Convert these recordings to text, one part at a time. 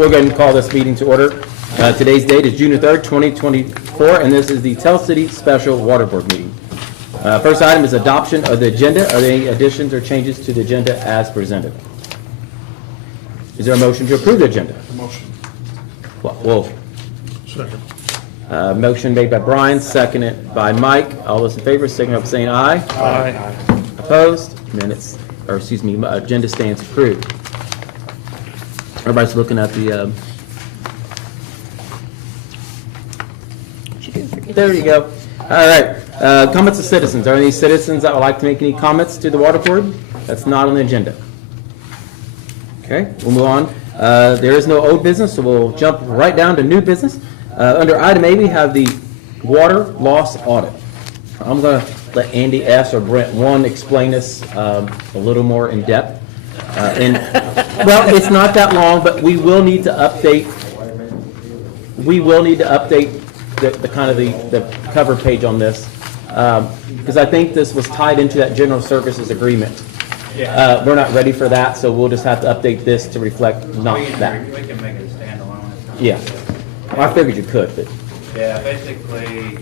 We'll go ahead and call this meeting to order. Today's date is June 3rd, 2024, and this is the Tell City Special Water Board meeting. First item is adoption of the agenda. Are there any additions or changes to the agenda as presented? Is there a motion to approve the agenda? Motion. Wolf. Second. Motion made by Brian, seconded by Mike. All those in favor, signify by saying aye. Aye. Opposed? Minutes, or excuse me, agenda stands approved. Everybody's looking at the, there you go. All right, comments of citizens. Are there any citizens that would like to make any comments to the water board? That's not on the agenda. Okay, we'll move on. There is no old business, so we'll jump right down to new business. Under item A, we have the water loss audit. I'm going to let Andy S. or Brent 1 explain this a little more in depth. Well, it's not that long, but we will need to update. We will need to update the kind of the cover page on this because I think this was tied into that general services agreement. We're not ready for that, so we'll just have to update this to reflect not that. We can make it a standalone. Yeah, well, I figured you could, but Yeah, basically,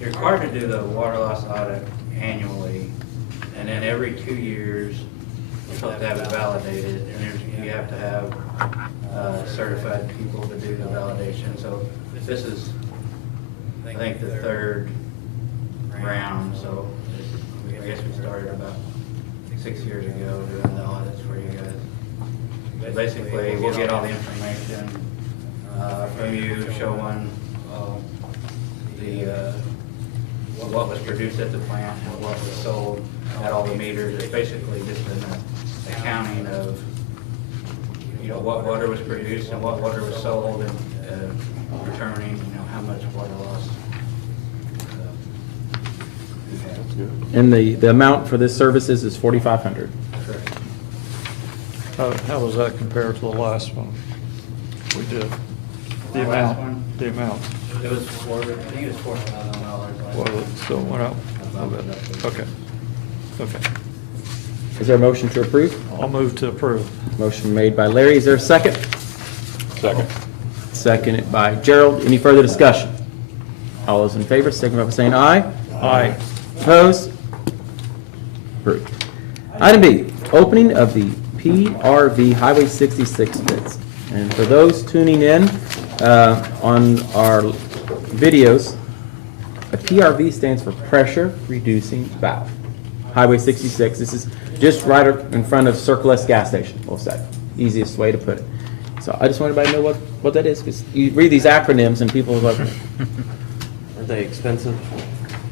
you're required to do the water loss audit annually, and then every 2 years, you have to have it validated, and you have to have certified people to do the validation. So this is, I think, the third round, so I guess we started about 6 years ago doing the audits for you guys. But basically, we'll get all the information from you, showing what was produced at the plant and what was sold at all the meters. It's basically just an accounting of, you know, what water was produced and what water was sold, and returning, you know, how much water loss. and the amount for this services is $4,500. Correct. How does that compare to the last one we did? The The last amount, one? the amount. It was I think it was $4,000. Well, it still went up a little bit. Okay. Okay. Is there a motion to approve? I'll move to approve. Motion made by Larry. Is there a second? Second. Seconded by Gerald. Any further discussion? All those in favor, signify by saying aye. Aye. Opposed? Approved. Item B, opening of the PRV Highway 66 bids. And for those tuning in on our videos, a PRV stands for Pressure Reducing Valve. Highway 66, this is just right in front of Circle S gas station, we'll say. Easiest way to put it. So I just want everybody to know what that is, because you read these acronyms and people are like, Are they expensive?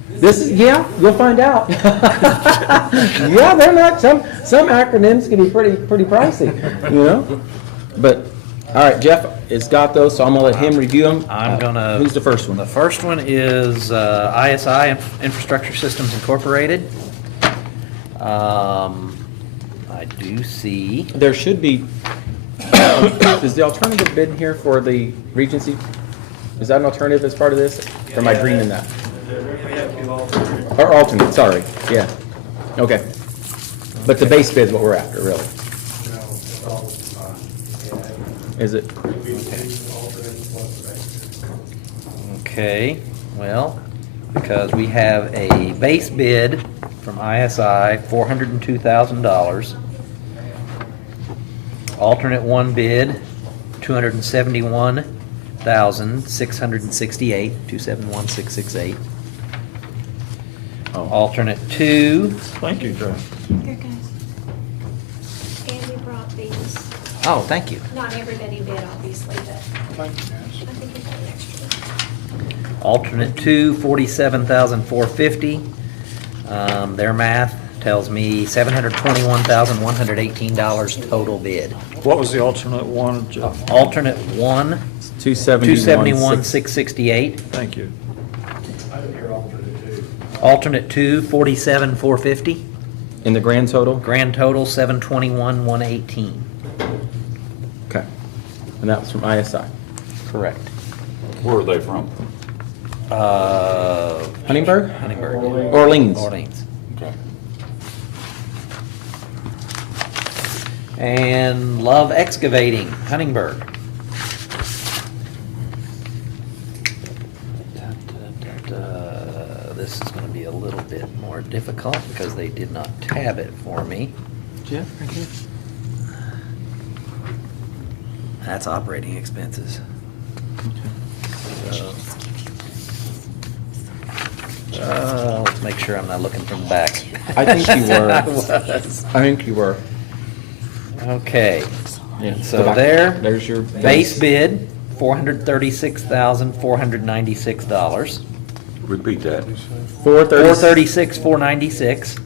this is, yeah, you'll find out. Yeah, they're not, some acronyms can be pretty pricey, you know? But, all right, Jeff has got those, so I'm gonna let him review them. I'm gonna. Who's the first one? The first one is ISI Infrastructure Systems Incorporated. I do see. There should be, is the alternative bid in here for the Regency? Is that an alternative as part of this? Or am I dreaming that? We have two alternates. Or alternate, sorry, yeah. Okay. But the base bid is what we're after, really. Is it? Okay, well, because we have a base bid from ISI, $402,000. Alternate one bid, $271,668, 271,668. Alternate two, Thank you, John. Here, guys. Andy brought these. oh, thank you. Not everybody did, obviously, but I think it's an extra. Alternate two, $47,450. Their math tells me $721,118 total bid. What was the alternate one, Jeff? Alternate one, 271,668. Thank you. Alternate two, 47,450. In the grand total? Grand total, 721,118. Okay. And that was from ISI. Correct. Where are they from? Huntingburg? Huntingburg. Orleans. Orleans. Okay. And Love Excavating, Huntingburg. This is gonna be a little bit more difficult because they did not tab it for me. Jeff, right here. That's operating expenses. Let's make sure I'm not looking from the back. I think you were. I was. I think you were. Okay, Yeah, so go back. there, There's your base bid, $436,496. Repeat that. 436, 496.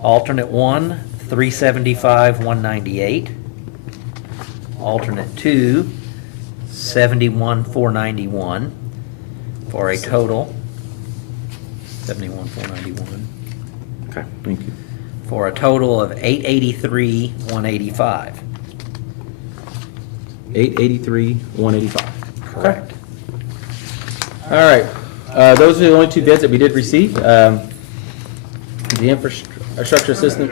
Alternate one, 375, 198. Alternate two, 71, 491. For a total, 71, 491. Okay, thank you. For a total of 883, 185. 883, 185. Correct. All right, those are the only two bids that we did receive. The infrastructure system.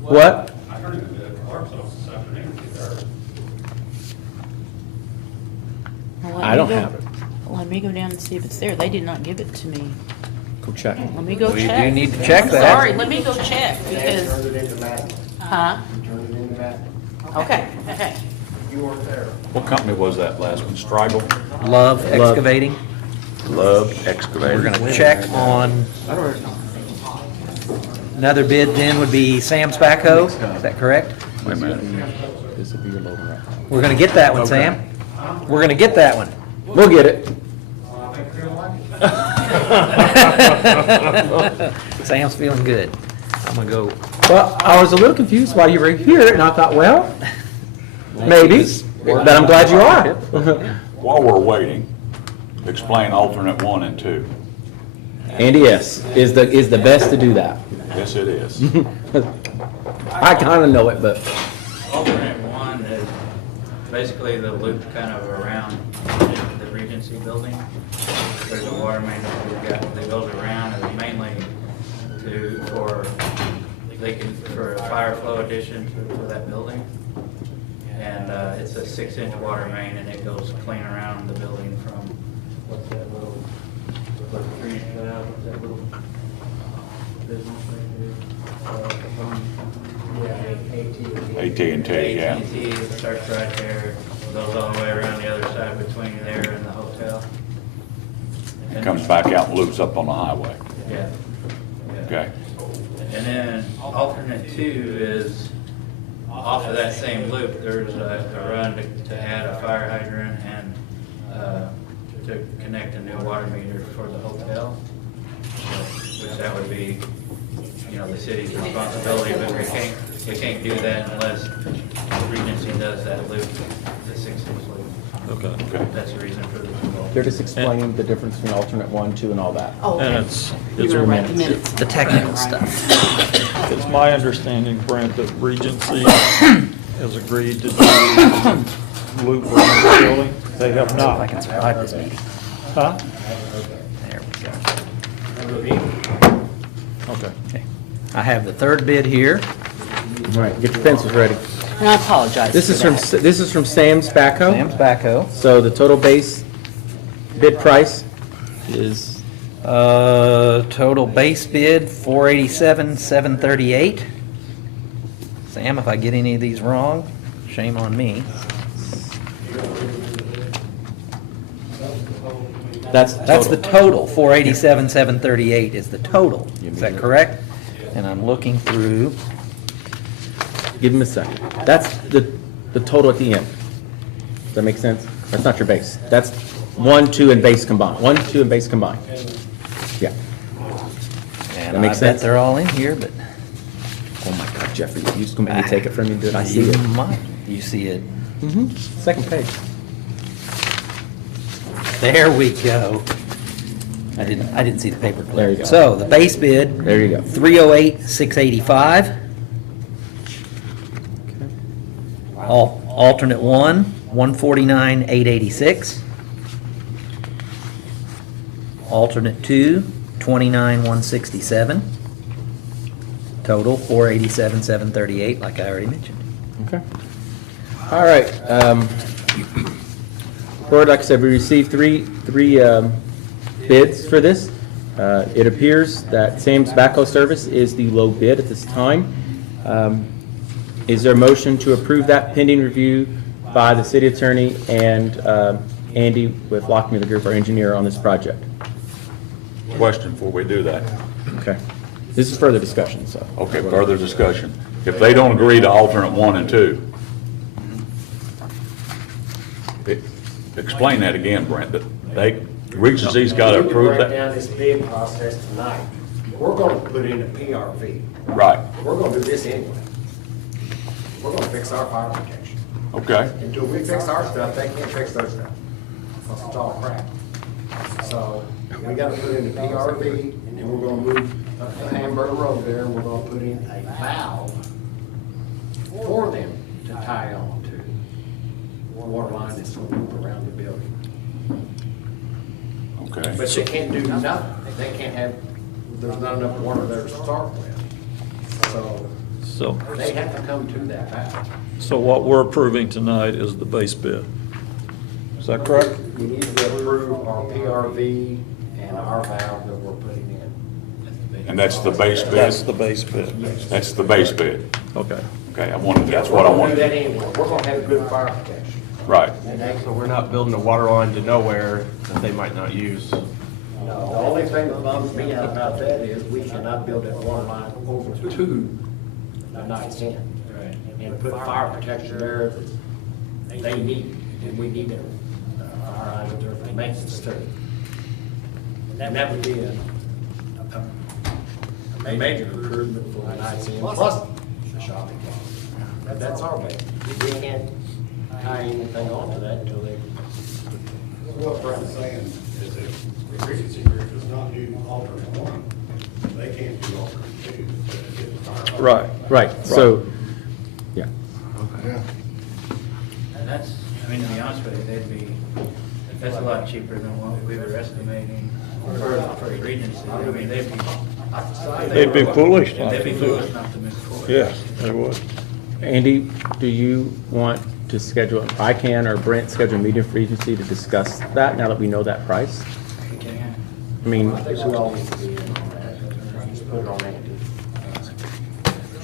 What? I heard it at Clark's office this afternoon, Well, let I me don't go- have it. Let me go down and see if it's there. They did not give it to me. Go check. Let me go We check. do need to check I'm that. sorry, let me go check because. Huh? Okay, okay. What company was that last one? Strigel? Love Excavating. Love We're Excavating. gonna check on. Another bid then would be Sam's Backhoe, is that correct? Wait a minute. This will be your loader rack. We're gonna get that one, Sam. We're gonna get that one. We'll get it. Sam's feeling good. I'm gonna go. Well, I was a little confused while you were here, and I thought, well, maybe, but I'm glad you are. While we're waiting, explain alternate one and two. Andy S. is the best to do that. Yes, it is. I kind of know it, but Alternate one is basically the loop kind of around the Regency building. There's a water main that goes around, and it's mainly for a fire flow addition to that building. And it's a 6-inch water main, and it goes clean around the building from, what's that little 3-inch valve, what's that little business right there? AT&T, yeah. AT&T, it starts right there, goes all the way around the other side between there and the hotel. It comes back out and loops up on the highway. Yeah. Okay. And then alternate two is off of that same loop, there's a run to add a fire hydrant and to connect a new water meter for the hotel. Which that would be, the city's responsibility, but we can't do that unless Regency does that loop, the 6-inch loop. Okay. Okay. That's the reason for the proposal. they're just explaining the difference between alternate 1, 2, and all that. Oh, And okay. it's You're gonna write the minutes. The technical stuff. It's my understanding, Brent, that Regency has agreed to do loop around the building. They have I not. can survive this meeting. Huh? There we go. Okay. Okay. I have the third bid here. All right, get your pencils ready. And I apologize This is for from that. this is from Sam's Backhoe. Sam's Backhoe. So the total base bid price is Total base bid, 487, 738. Sam, if I get any of these wrong, shame on me. That's the total, 487, 738 is the total. Is that correct? And I'm looking through, Give him a second. That's the total at the end. Does that make sense? That's not your base. That's 1, 2, and base combined. 1, 2, and base combined. Yeah. and That I makes bet sense? they're all in here, but Oh my God, Jeffrey, you just gonna make me take it from you? Did I see you it? might. You see it. Mm-hmm. Second page. There we go. I didn't see the paper clip. There you go. So the base bid, There you go. 308, 685. Alternate one, 149, 886. Alternate two, 29, 167. Total 487,738, like I already mentioned. Okay. All right. Board, like I said, we received three bids for this. It appears that Sam's Backhoe Service is the low bid at this time. Is there a motion to approve that pending review by the city attorney and Andy with Lockmuir Group, our engineer on this project? Question before we do that. Okay. This is further discussion, so. Okay, further discussion. If they don't agree to alternate 1 and 2, explain that again, Brent, that Regency's got to approve We break that? down this bid process tonight. We're gonna put in a PRV. Right, We're gonna do this anyway. We're gonna fix our fire protection. okay. Until we fix our stuff, they can't fix their stuff. Because it's all crap. So we gotta put in a PRV, and we're gonna move up the Hamburg Road there, and we're gonna put in a valve for them to tie on to. Water line that's gonna loop around the building. Okay. But they can't do nothing. They can't have, there's not enough water there to start with. So they have to come to that valve. So what we're approving tonight is the base bid. Is that correct? We need to approve our PRV and our valve that we're putting in. And that's the base bid? That's the base bid. That's the base bid. Okay. Okay, that's what I We're gonna do that wanted. anyway. We're gonna have good fire protection. Right. So we're not building a water line to nowhere that they might not use. The only thing that bums me out about that is we cannot build that water line over to the night's end. And put fire protection there that they need, and we need it. Fire hydrants there for maintenance too. And that would be a major improvement for the night's end, plus the shopping mall. That's our base. We can't tie anything onto that until they. What Brent's saying is if the Regency Group does not do alternate 1, they can't do alternate 2. Right. Right, so, yeah. And that's, I mean, to be honest with you, that's a lot cheaper than what we were estimating for Regency. I mean, They'd be foolish not They'd to be do foolish it. not to move forward. Yes, they would. Andy, do you want to schedule, I can, or Brent, schedule a meeting for Regency to discuss that now that we know that price? We can. I mean, I think we all need to be in on that. Just put it on Andy.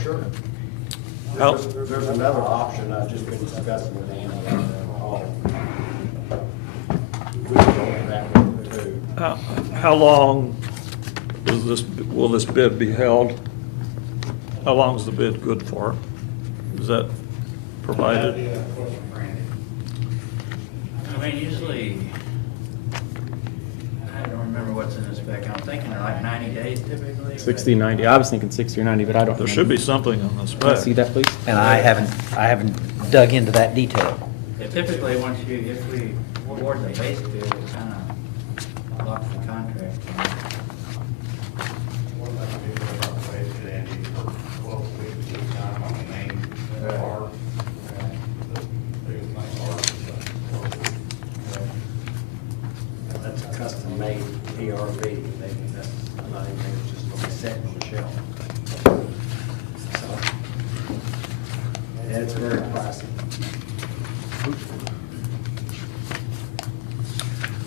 Sure. How- There's another option I've just been discussing with Andy. We can go with that one too. How long will this bid be held? How long is the bid good for? Is that provided? I mean, usually, I don't remember what's in the spec. I'm thinking like 90 days typically. 60, 90, I was thinking 60 or 90, but I don't There remember. should be something on the Can I see spec. that, please? And I haven't dug into that detail. Yeah, typically, if we award the base bid, it kind of locks the contract. What about the people that are wasted, Andy, for 12 weeks at a time on the main bar? The biggest main bar is 12 weeks. That's a custom-made PRV. That's not anything that's just gonna be sitting on the shelf. So, yeah, it's very pricey.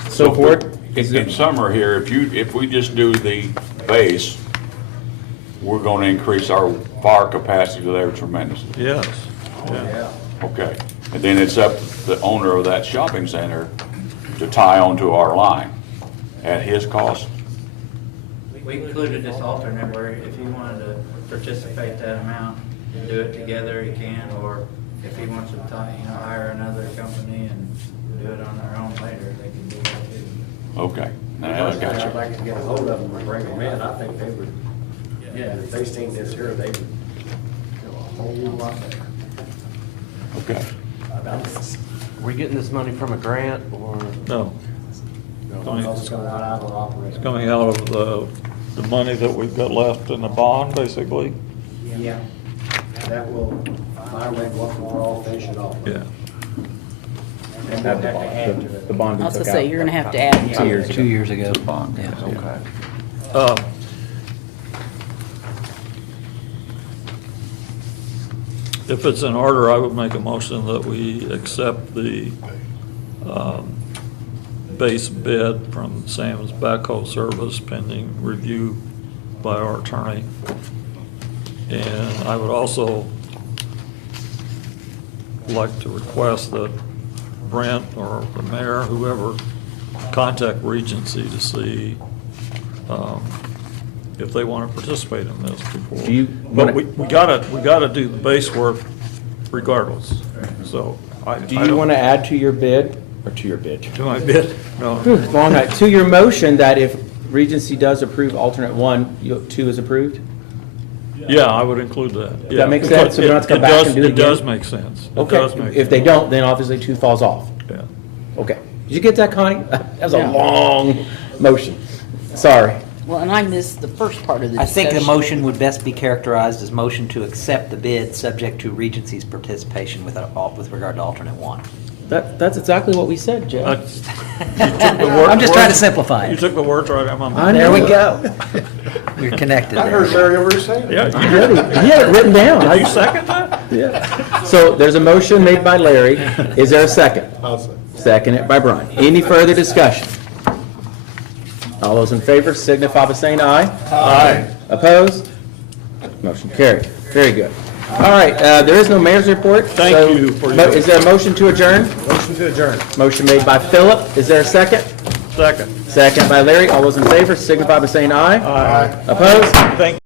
So, Board, is In it, summer here, if we just do the base, we're going to increase our fire capacity there tremendously. Yes. Yeah. Okay. And then it's up to the owner of that shopping center to tie onto our line at his cost. We included this alternate where if you wanted to participate that amount and do it together, you can, or if he wants to hire another company and do it on their own later, they can do that too. Okay. Now I got I'd you. like to get a hold of them and bring them in. I think they would, if they seen this here, they would feel a whole lot better. Okay. about this. We getting this money from a grant or? No, It's coming out of our operating. it's coming out of the money that we've got left in the bond, basically. Yeah, that will, my way, once we're all finishing off. Yeah. And we'll have to add to it. the bond I we was took gonna say, out? you're gonna have to add. 2 years ago. 2 years ago. Bond. Yeah. Okay. Um, If it's in order, I would make a motion that we accept the base bid from Sam's Backhoe Service pending review by our attorney. And I would also like to request that Brent or the mayor, whoever, contact Regency to see if they want to participate in this before. Do you But wanna- we gotta do the base work regardless, so I Do you don't- want to add to your bid, or to your bid? To my bid? No. Long night. To your motion that if Regency does approve alternate one, two is approved? Yeah, I would include that. Does that make sense? So we don't have to come back and do it It does again? make sense. It Okay, does make if they sense. don't, then obviously two falls off. Yeah. Okay. Did you get that, Connie? That was a Yeah. long motion. Sorry. Well, and I missed the first part of the I discussion. think the motion would best be characterized as motion to accept the bid, subject to Regency's participation with regard to alternate one. That's exactly what we said, Jeff. That's- you took the word- I'm just trying to words- simplify You it. took the words right out of my I mouth. know. There we go. We're connected I heard there. Larry over saying it. Yeah, He you had did. it- he had it written down. You second that? Yeah. So there's a motion made by Larry. Is there a second? I'll say. Seconded by Brian. Any further discussion? All those in favor signify by saying aye. Aye. Opposed? Motion carried. Very good. All right, there is no mayor's report. Thank so- you for your- but is there a motion to adjourn? Motion to adjourn. Motion made by Philip. Is there a second? Second. Second by Larry. All those in favor signify by saying aye. Aye. Opposed? Thank